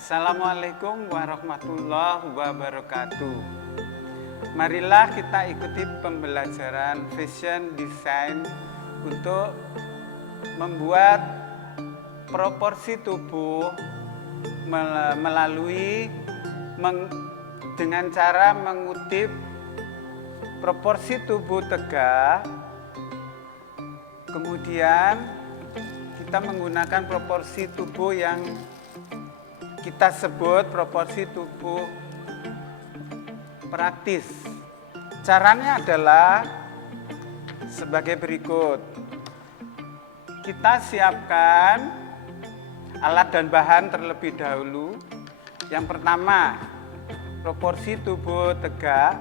Assalamualaikum warahmatullahi wabarakatuh. Marilah kita ikuti pembelajaran fashion design untuk membuat proporsi tubuh melalui dengan cara mengutip proporsi tubuh tegak. Kemudian kita menggunakan proporsi tubuh yang kita sebut proporsi tubuh praktis. Caranya adalah sebagai berikut. Kita siapkan alat dan bahan terlebih dahulu. Yang pertama, proporsi tubuh tegak.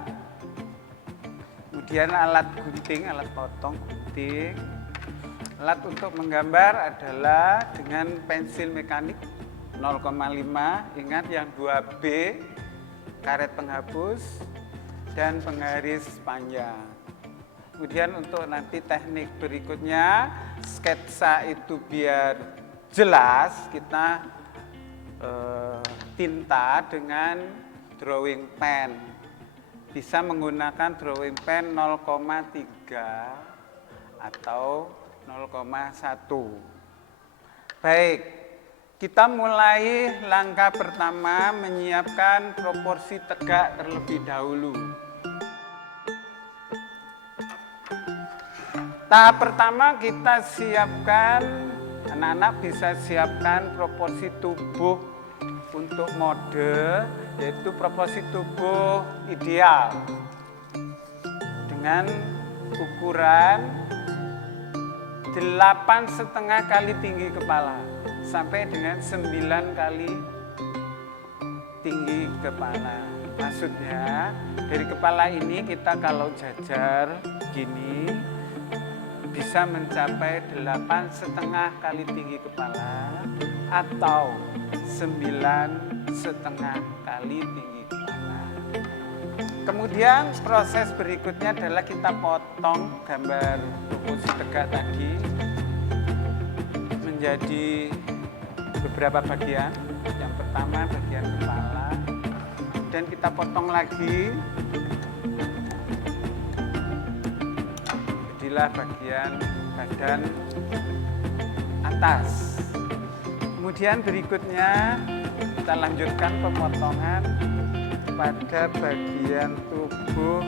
Kemudian alat gunting, alat potong gunting. Alat untuk menggambar adalah dengan pensil mekanik 0,5, ingat yang 2B, karet penghapus, dan penggaris panjang. Kemudian untuk nanti teknik berikutnya, sketsa itu biar jelas, kita tinta dengan drawing pen. Bisa menggunakan drawing pen 0,3 atau 0,1. Baik. Kita mulai langkah pertama menyiapkan proporsi tegak terlebih dahulu. Tahap pertama kita siapkan, anak-anak bisa siapkan proporsi tubuh untuk mode, yaitu proporsi tubuh ideal dengan ukuran 8,5 kali tinggi kepala sampai dengan 9 kali tinggi kepala. Maksudnya dari kepala ini kita kalau jajar gini bisa mencapai 8,5 kali tinggi kepala atau 9,5 kali tinggi kepala. Kemudian proses berikutnya adalah kita potong gambar proporsi tegak tadi menjadi beberapa bagian. Yang pertama bagian kepala, dan kita potong lagi, jadilah bagian badan atas. Kemudian berikutnya kita lanjutkan pemotongan pada bagian tubuh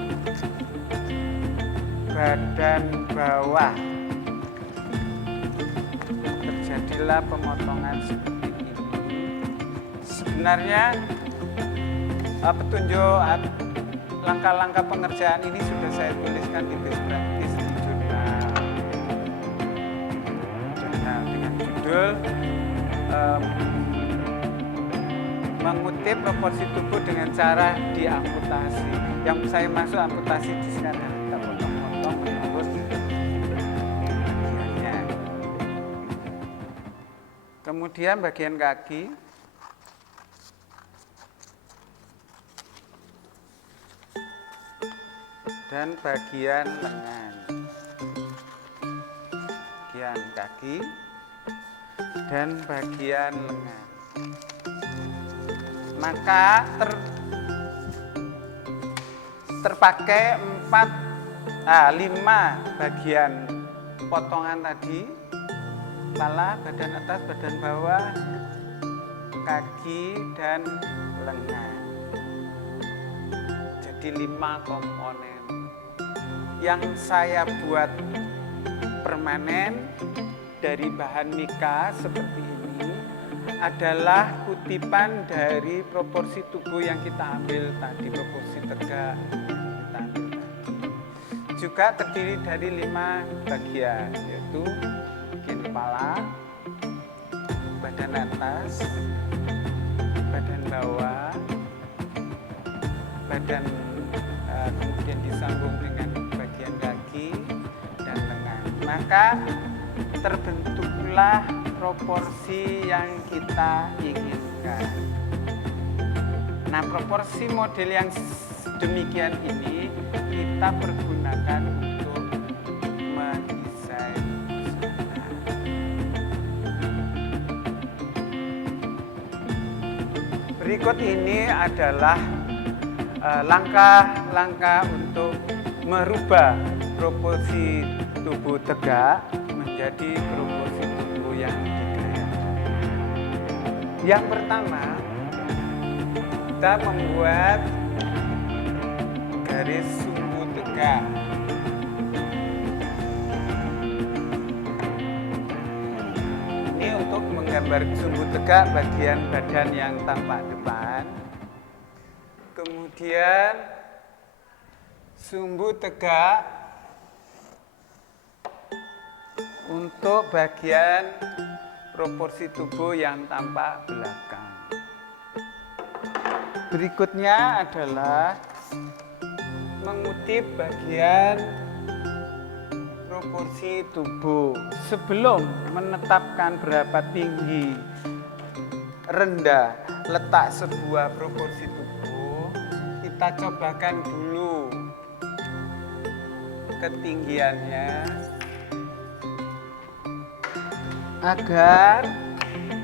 badan bawah. Terjadilah pemotongan seperti ini. Sebenarnya petunjuk langkah-langkah pengerjaan ini sudah saya tuliskan di best practice di jurnal dengan judul mengutip proporsi tubuh dengan cara diamputasi. Yang saya maksud amputasi di sini adalah kita potong-potong menurut bagiannya. Kemudian bagian kaki, dan bagian lengan. Bagian kaki dan bagian lengan. Maka terpakai 5 bagian potongan tadi: kepala, badan atas, badan bawah, kaki, dan lengan. Jadi 5 komponen. Yang saya buat permanen dari bahan mika seperti ini adalah kutipan dari proporsi tubuh yang kita ambil tadi, proporsi tegak kita ambil tadi. Juga terdiri dari 5 bagian, yaitu bagian kepala, badan atas, badan bawah, badan kemudian disambung dengan bagian kaki dan lengan. Maka terbentuklah proporsi yang kita inginkan. Nah, proporsi model yang demikian ini kita pergunakan untuk mendesain busana. Berikut ini adalah langkah-langkah untuk merubah proporsi tubuh tegak menjadi proporsi tubuh yang digerakkan. Yang pertama, kita membuat garis sumbu tegak. Ini untuk menggambar sumbu tegak bagian badan yang tampak depan. Kemudian sumbu tegak untuk bagian proporsi tubuh yang tampak belakang. Berikutnya adalah mengutip bagian proporsi tubuh. Sebelum menetapkan berapa tinggi rendah letak sebuah proporsi tubuh, kita cobakan dulu ketinggiannya agar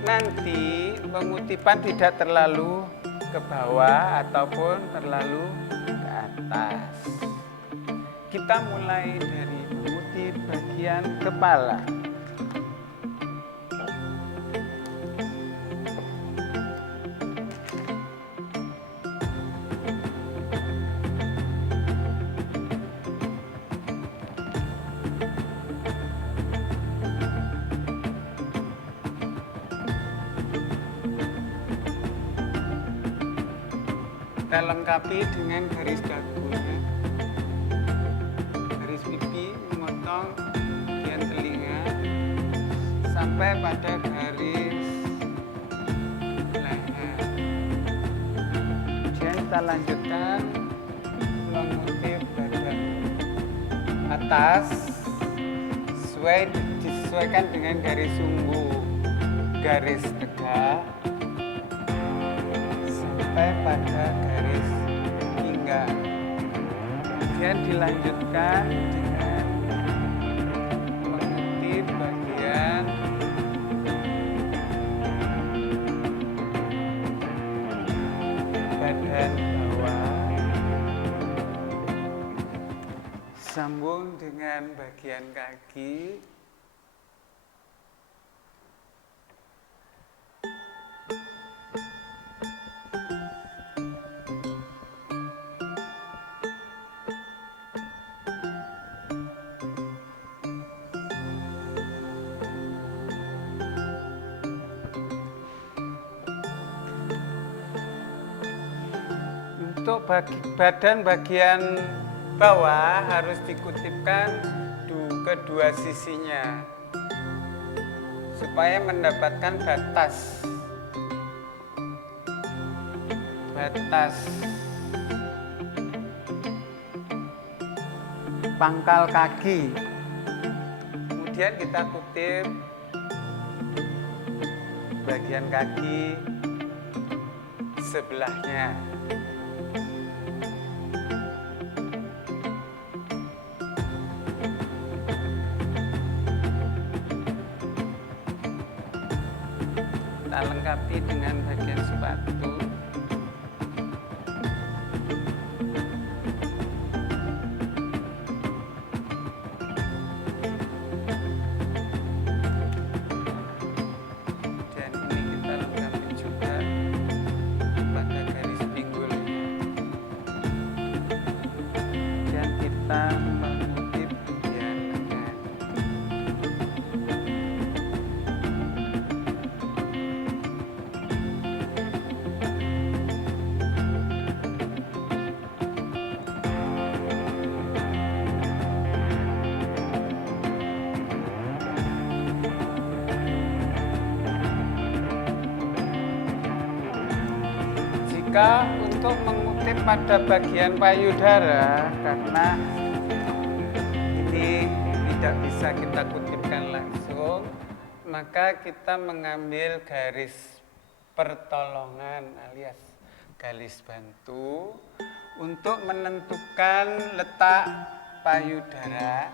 nanti pengutipan tidak terlalu ke bawah ataupun terlalu ke atas. Kita mulai dari mengutip bagian kepala. Kita lengkapi dengan garis dagunya, garis pipi, memotong bagian telinga sampai pada garis leher. Kemudian kita lanjutkan mengutip badan atas disesuaikan dengan garis sumbu, garis tegak sampai pada garis pinggang. Kemudian dilanjutkan dengan mengutip bagian badan bawah, sambung dengan bagian kaki. Untuk badan bagian bawah harus dikutipkan kedua sisinya supaya mendapatkan batas pangkal kaki. Kemudian kita kutip bagian kaki sebelahnya. Kita lengkapi dengan bagian sepatu. Dan ini kita lengkapi juga pada garis pinggul. Dan kita mengutip bagian lengan. Jika untuk mengutip pada bagian payudara, karena ini tidak bisa kita kutipkan langsung, maka kita mengambil garis pertolongan alias garis bantu untuk menentukan letak payudara.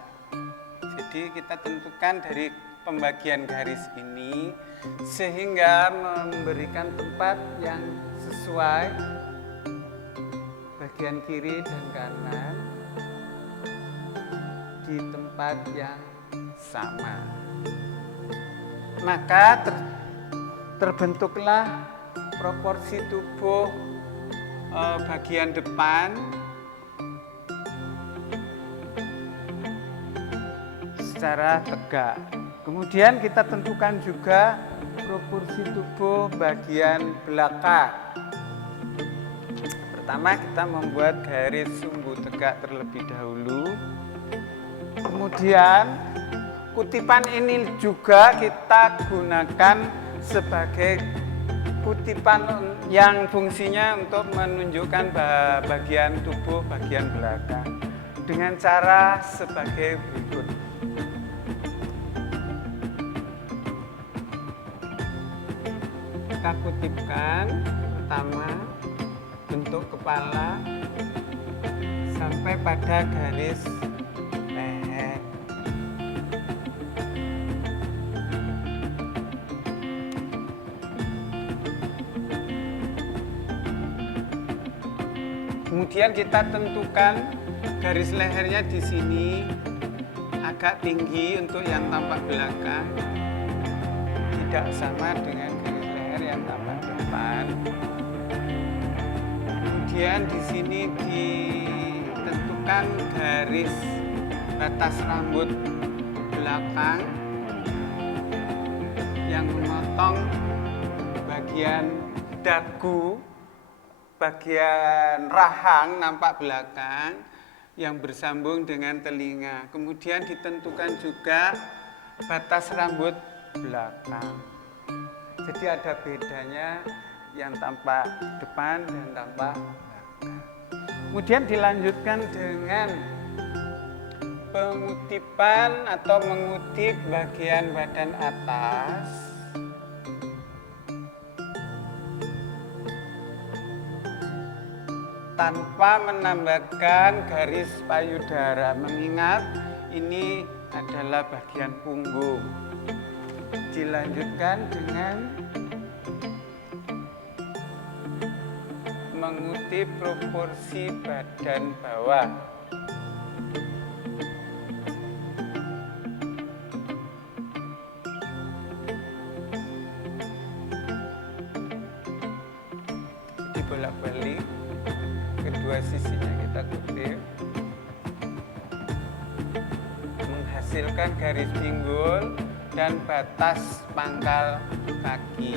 Jadi kita tentukan dari pembagian garis ini sehingga memberikan tempat yang sesuai sesuai bagian kiri dan kanan di tempat yang sama. Maka terbentuklah proporsi tubuh bagian depan secara tegak. Kemudian kita tentukan juga proporsi tubuh bagian belakang. Pertama kita membuat garis sumbu tegak terlebih dahulu. Kemudian kutipan ini juga kita gunakan sebagai kutipan yang fungsinya untuk menunjukkan bagian tubuh bagian belakang dengan cara sebagai berikut. Kita kutipkan pertama bentuk kepala sampai pada garis leher. Kemudian kita tentukan garis lehernya di sini agak tinggi untuk yang tampak belakang, tidak sama dengan garis leher yang tampak depan. Kemudian di sini ditentukan garis batas rambut belakang yang memotong bagian dagu, bagian rahang nampak belakang yang bersambung dengan telinga. Kemudian ditentukan juga batas rambut belakang. Jadi ada bedanya yang tampak depan dan tampak belakang. Kemudian dilanjutkan dengan pengutipan atau mengutip bagian badan atas. Tanpa menambahkan garis payudara, mengingat ini adalah bagian punggung. Dilanjutkan dengan mengutip proporsi badan bawah. Dibolak-balik. Kedua sisinya kita kutip, menghasilkan garis pinggul dan batas pangkal kaki,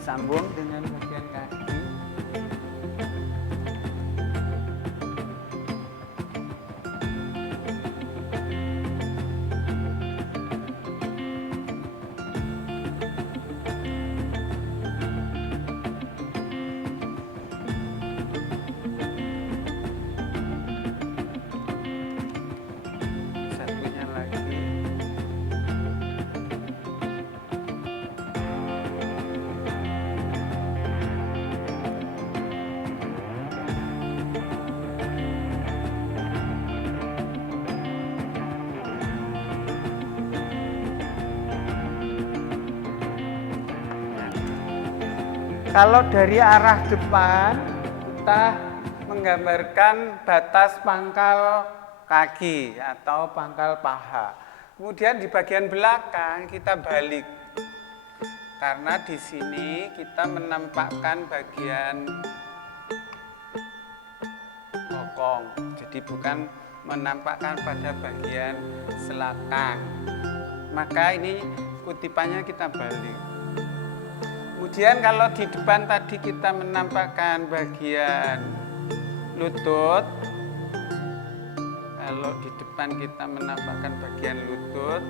sambung dengan bagian kaki. Kalau dari arah depan, kita menggambarkan batas pangkal kaki atau pangkal paha. Kemudian di bagian belakang kita balik. Karena di sini kita menampakkan bagian bokong. Jadi bukan menampakkan pada bagian selakang. Maka ini kutipannya kita balik. Kemudian kalau di depan tadi kita menampakkan bagian lutut, kalau di depan kita menampakkan bagian lutut,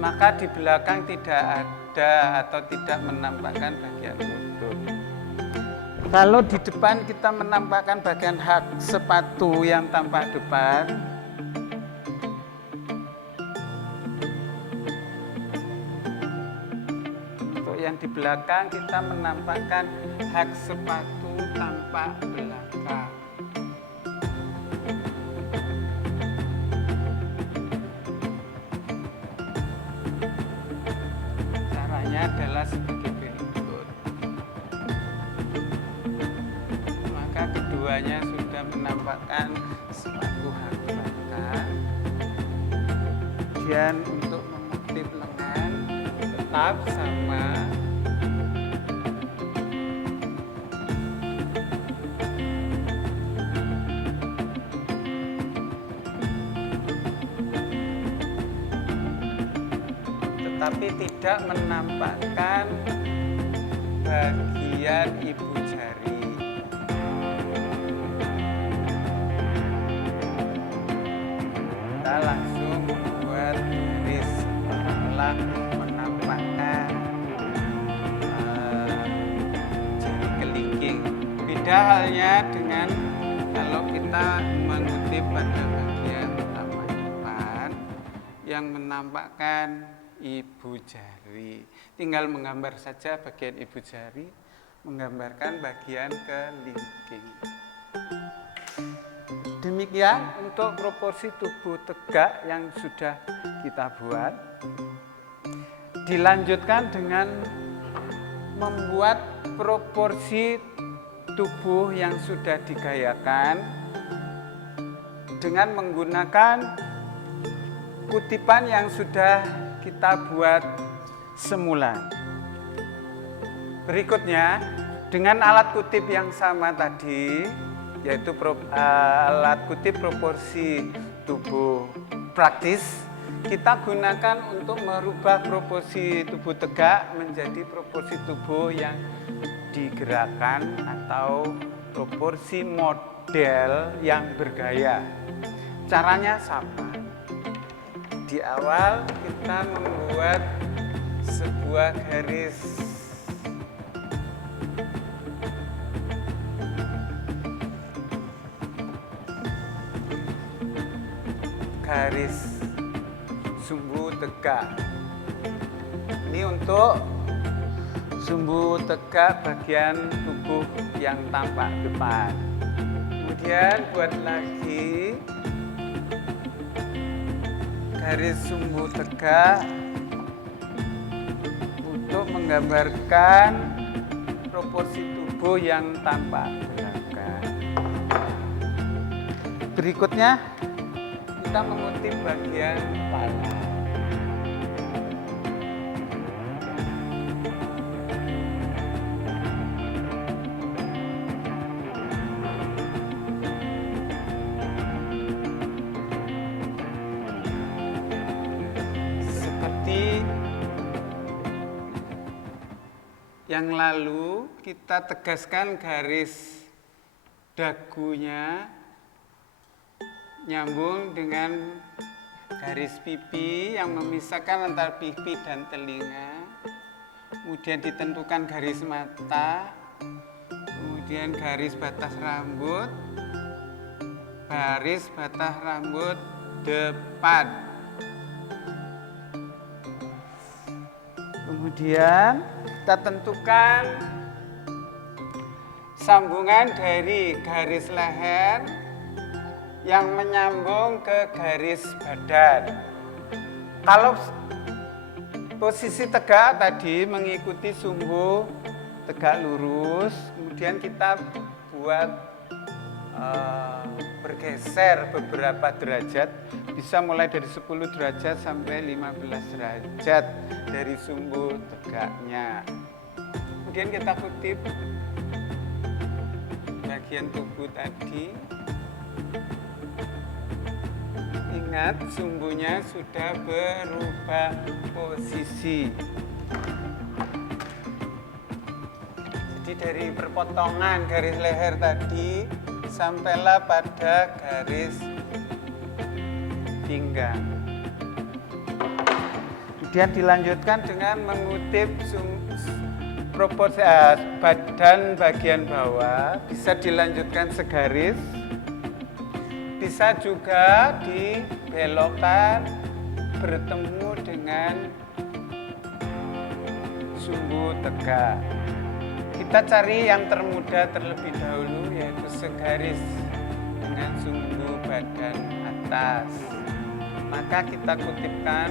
maka di belakang tidak ada atau tidak menampakkan bagian lutut. Kalau di depan kita menampakkan bagian hak sepatu yang tampak depan, yang di belakang kita menampakkan hak sepatu tampak belakang. Caranya adalah sebagai berikut. Kemudian untuk mengutip lengan tetap sama. Tetapi tidak menampakkan bagian ibu jari. Kita langsung membuat garis seolah menampakkan jari kelingking. Beda halnya dengan kalau kita mengutip pada bagian utama depan yang menampakkan ibu jari. Tinggal menggambar saja bagian ibu jari, menggambarkan bagian kelingking. Demikian untuk proporsi tubuh tegak yang sudah kita buat. Dilanjutkan dengan membuat proporsi tubuh yang sudah digayakan dengan menggunakan kutipan yang sudah kita buat semula. Berikutnya, dengan alat kutip yang sama tadi, yaitu alat kutip proporsi tubuh praktis, kita gunakan untuk merubah proporsi tubuh tegak menjadi proporsi tubuh yang digerakkan atau proporsi model yang bergaya. Caranya sama. Di awal kita membuat sebuah garis sumbu tegak. Ini untuk sumbu tegak bagian tubuh yang tampak depan. Kemudian buat lagi garis sumbu tegak untuk menggambarkan proporsi tubuh yang tampak belakang. Berikutnya kita mengutip bagian kepala. Yang lalu kita tegaskan garis dagunya nyambung dengan garis pipi yang memisahkan antara pipi dan telinga. Kemudian ditentukan garis mata, kemudian garis batas rambut, garis batas rambut depan. Kemudian kita tentukan sambungan dari garis leher yang menyambung ke garis badan. Kalau posisi tegak tadi mengikuti sumbu tegak lurus, kemudian kita buat bergeser beberapa derajat, bisa mulai dari 10 derajat sampai 15 derajat dari sumbu tegaknya. Kemudian kita kutip bagian tubuh tadi. Ingat, sumbunya sudah berubah posisi. Jadi dari perpotongan garis leher tadi sampailah pada garis pinggang. Kemudian dilanjutkan dengan mengutip proporsi badan bagian bawah, bisa dilanjutkan segaris, bisa juga dibelokkan bertemu dengan sumbu tegak. Kita cari yang termudah terlebih dahulu, yaitu segaris dengan sumbu badan atas. Maka kita kutipkan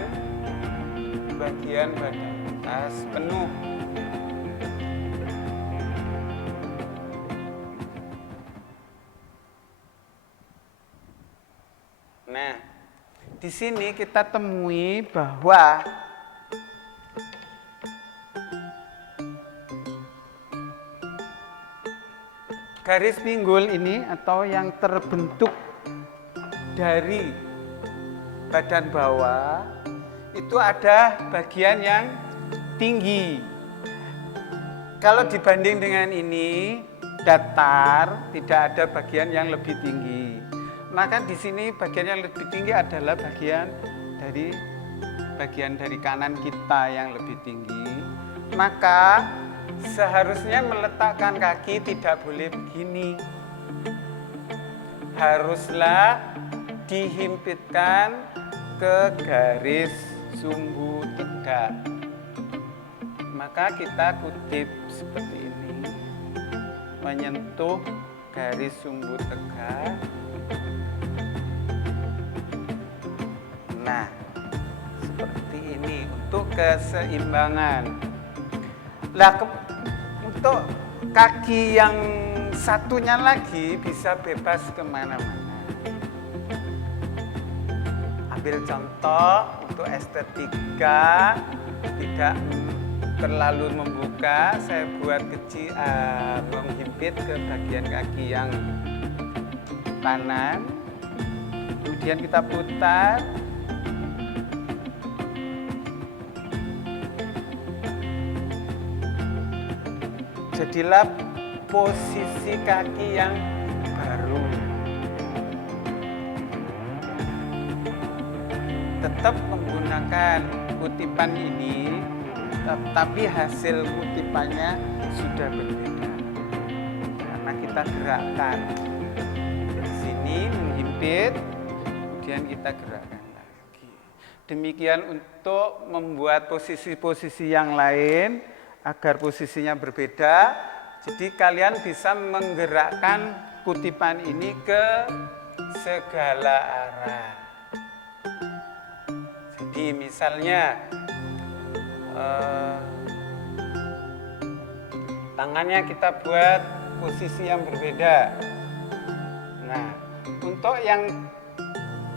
bagian badan atas penuh. Nah, Di sini kita temui bahwa garis pinggul ini atau yang terbentuk dari badan bawah itu ada bagian yang tinggi. Kalau dibanding dengan ini datar, tidak ada bagian yang lebih tinggi. Maka di sini bagian yang lebih tinggi adalah bagian dari kanan kita yang lebih tinggi. Maka seharusnya meletakkan kaki tidak boleh begini. Haruslah dihimpitkan ke garis sumbu tegak. Maka kita kutip seperti ini. Menyentuh garis sumbu tegak. Nah, seperti ini untuk keseimbangan. Untuk kaki yang satunya lagi bisa bebas kemana-mana. Ambil contoh untuk estetika, tidak terlalu membuka, saya buat kecil, menghimpit ke bagian kaki yang kanan. Kemudian kita putar. Jadilah posisi kaki yang baru. Tetap menggunakan kutipan ini, tapi hasil kutipannya sudah berbeda. Karena kita gerakkan. Di sini menghimpit, kemudian kita gerakkan lagi. Demikian untuk membuat posisi-posisi yang lain. Agar posisinya berbeda, jadi kalian bisa menggerakkan kutipan ini ke segala arah. Jadi misalnya tangannya kita buat posisi yang berbeda. Nah, untuk yang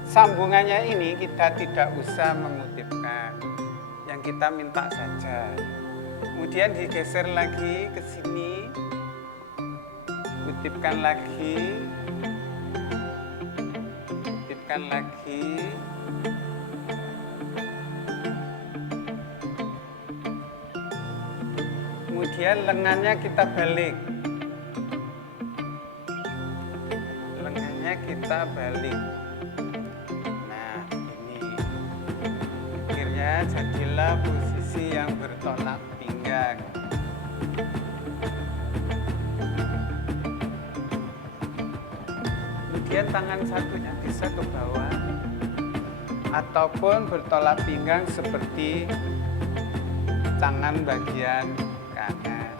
sambungannya ini kita tidak usah mengutipkan, yang kita minta saja. Kemudian digeser lagi ke sini, kutipkan lagi, kutipkan lagi. Kemudian lengannya kita balik, lengannya kita balik. Nah, ini akhirnya jadilah posisi yang bertolak pinggang. Kemudian tangan satunya bisa ke bawah ataupun bertolak pinggang seperti tangan bagian kanan.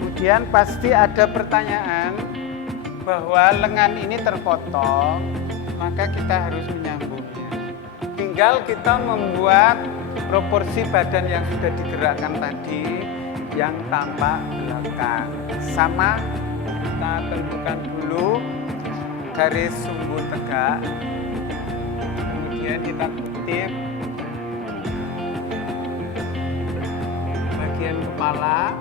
Kemudian pasti ada pertanyaan bahwa lengan ini terpotong, maka kita harus menyambungnya. Tinggal kita membuat proporsi badan yang sudah digerakkan tadi yang tampak belakang. Sama, kita tentukan dulu garis sumbu tegak. Kemudian kita kutip bagian kepala.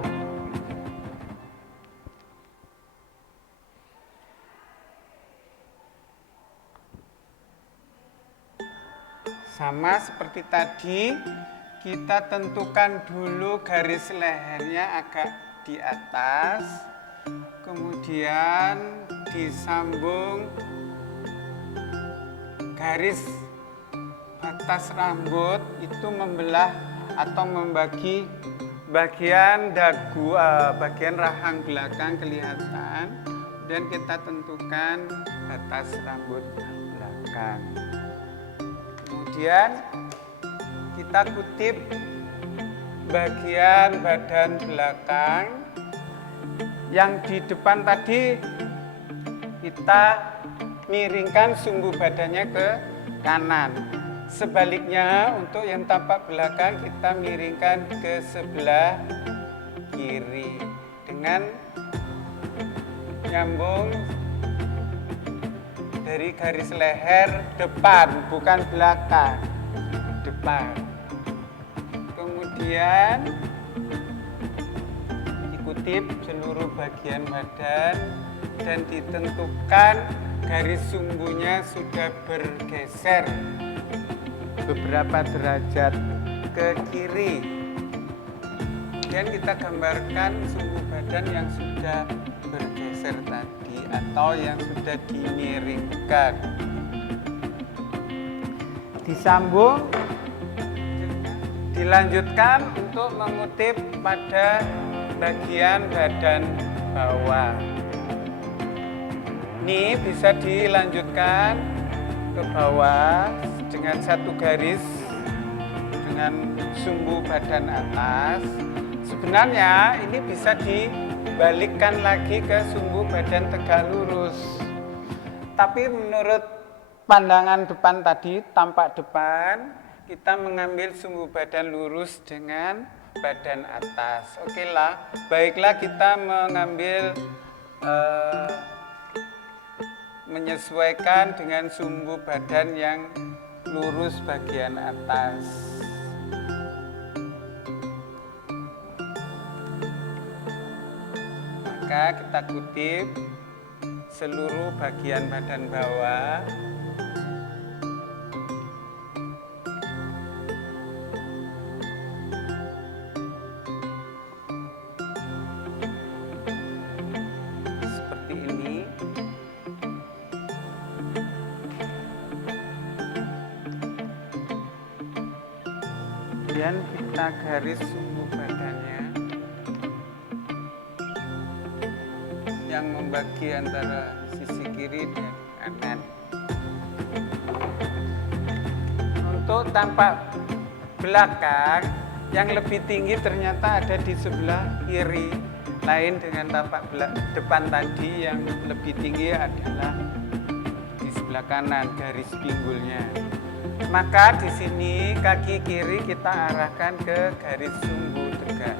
Sama seperti tadi, kita tentukan dulu garis lehernya agak di atas, kemudian disambung garis batas rambut itu membelah atau membagi bagian dagu, bagian rahang belakang kelihatan, dan kita tentukan batas rambut belakang. Kemudian kita kutip bagian badan belakang. Yang di depan tadi kita miringkan sumbu badannya ke kanan. Sebaliknya, untuk yang tapak belakang kita miringkan ke sebelah kiri dengan nyambung dari garis leher depan, bukan belakang, depan. Kemudian dikutip seluruh bagian badan dan ditentukan garis sumbunya sudah bergeser beberapa derajat ke kiri. Dan kita gambarkan sumbu badan yang sudah bergeser tadi atau yang sudah dimiringkan. Disambung, dilanjutkan untuk mengutip pada bagian badan bawah. Ini bisa dilanjutkan ke bawah dengan satu garis dengan sumbu badan atas. Sebenarnya ini bisa dibalikkan lagi ke sumbu badan tegak lurus. Tapi menurut pandangan depan tadi, tampak depan, kita mengambil sumbu badan lurus dengan badan atas. Oke lah, baiklah kita mengambil menyesuaikan dengan sumbu badan yang lurus bagian atas. Maka kita kutip seluruh bagian badan bawah. Seperti ini. Kemudian kita garis sumbu badannya yang membagi antara sisi kiri dan kanan. Untuk tampak belakang yang lebih tinggi ternyata ada di sebelah kiri, lain dengan tampak depan tadi yang lebih tinggi adalah di sebelah kanan garis pinggulnya. Maka di sini kaki kiri kita arahkan ke garis sumbu tegak.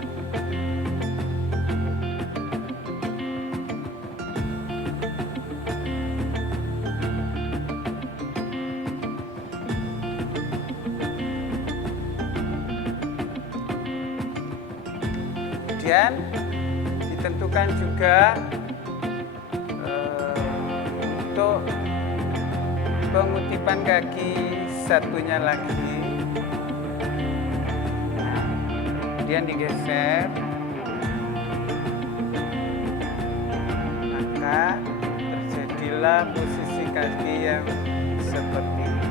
Kemudian ditentukan juga untuk pengutipan kaki satunya lagi. Kemudian digeser, maka terjadilah posisi kaki yang seperti ini.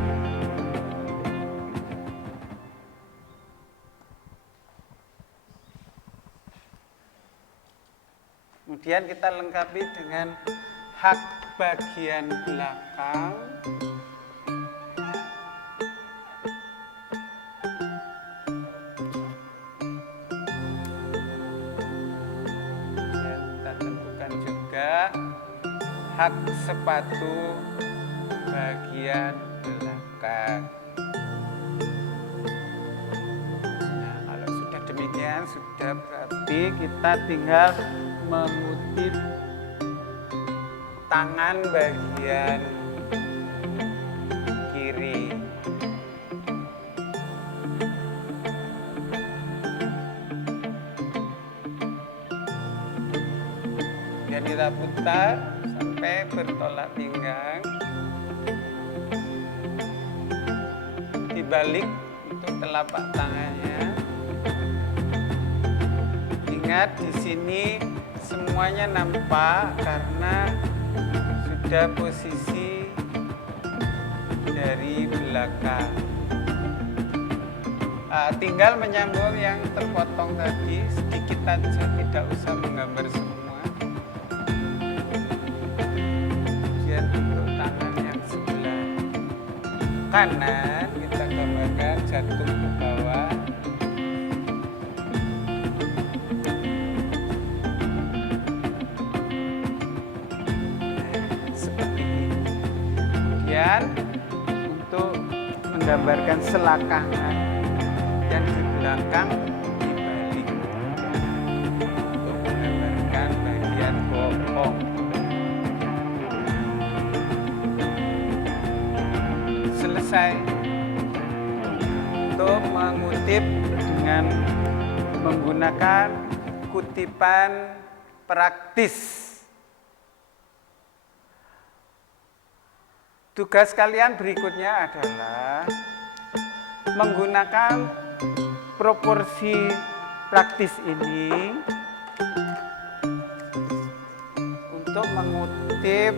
Kemudian kita lengkapi dengan hak bagian belakang. Dan kita tentukan juga hak sepatu bagian belakang. Nah, kalau sudah demikian, sudah berarti kita tinggal mengutip tangan bagian kiri. Dan kita putar sampai bertolak pinggang. Dibalik untuk telapak tangannya. Ingat di sini semuanya nampak karena sudah posisi dari belakang. Tinggal menyambung yang terpotong tadi sedikit saja, tidak usah menggambar semua. Kemudian untuk tangan yang sebelah kanan kita gambarkan jatuh ke bawah. Untuk menggambarkan selangkangan, yang di belakang dibalik untuk menggambarkan bagian bokong. Selesai. Untuk mengutip dengan menggunakan kutipan praktis. Tugas kalian berikutnya adalah menggunakan proporsi praktis ini untuk mengutip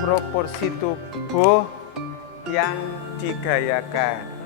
proporsi tubuh yang digayakan.